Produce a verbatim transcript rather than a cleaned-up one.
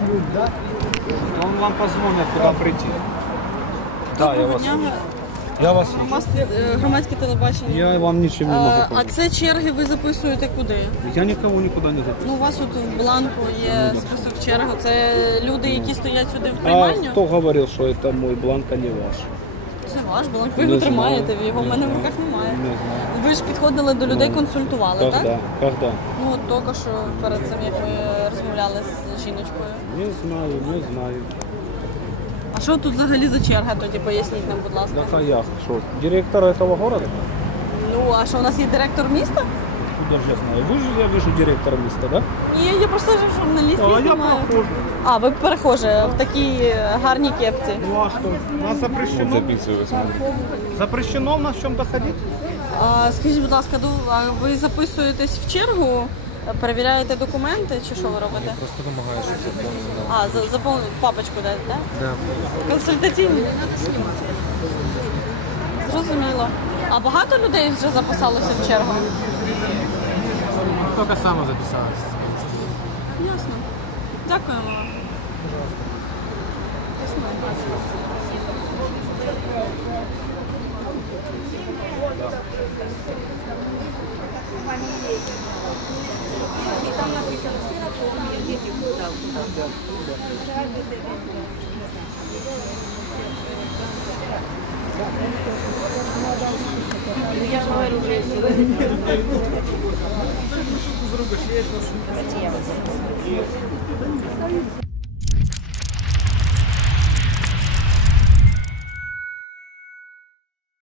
пришлют, да? Он вам позвонит, куда прийти. Да, я вас слышу. Я вас слышу. Громадське, е, громадське телебачення. Я вам ничем не А, могу а помочь. це черги ви записуєте куди? Я никого никуда не записываю. Ну, у вас от в бланку є список черги. Це люди, які стоять сюди в А приймальню? кто говорил, что это мой бланк, а не ваш? Це ваш бланк. Ви Не його знаю. тримаєте, його в Не мене в знаю. руках немає. Не знаю. Ви ж підходили до людей, консультували, так? Когда? Когда? Ну, от тільки що перед цим, як ми розмовляли з жіночкою. Не знаю, не знаю. А що тут взагалі за черга тоді? Поясніть нам, будь ласка. Да, а я что, директор этого города? Ну, а що, у нас є директор міста? Куда же я знаю? Вы же, я вижу, директор места, да? Ні, я просто ж журналіст, А я я знімаю. прохожий. А, ви перехожі в такій гарній кепці. Ну а что? Нас запрещено. Записывать. Запрещено в нас в чем-то ходить? А, скажіть, будь ласка, ну, а ви записуєтесь в чергу, перевіряєте документи чи що ви робите? Просто вимагаю, щоб заповнили. А, за, заповнити папочку дати, так? Да. Консультаційні? Зрозуміло. А багато людей вже записалося в чергу? Только сама записалась. Ясно. Дякуємо вам. С рук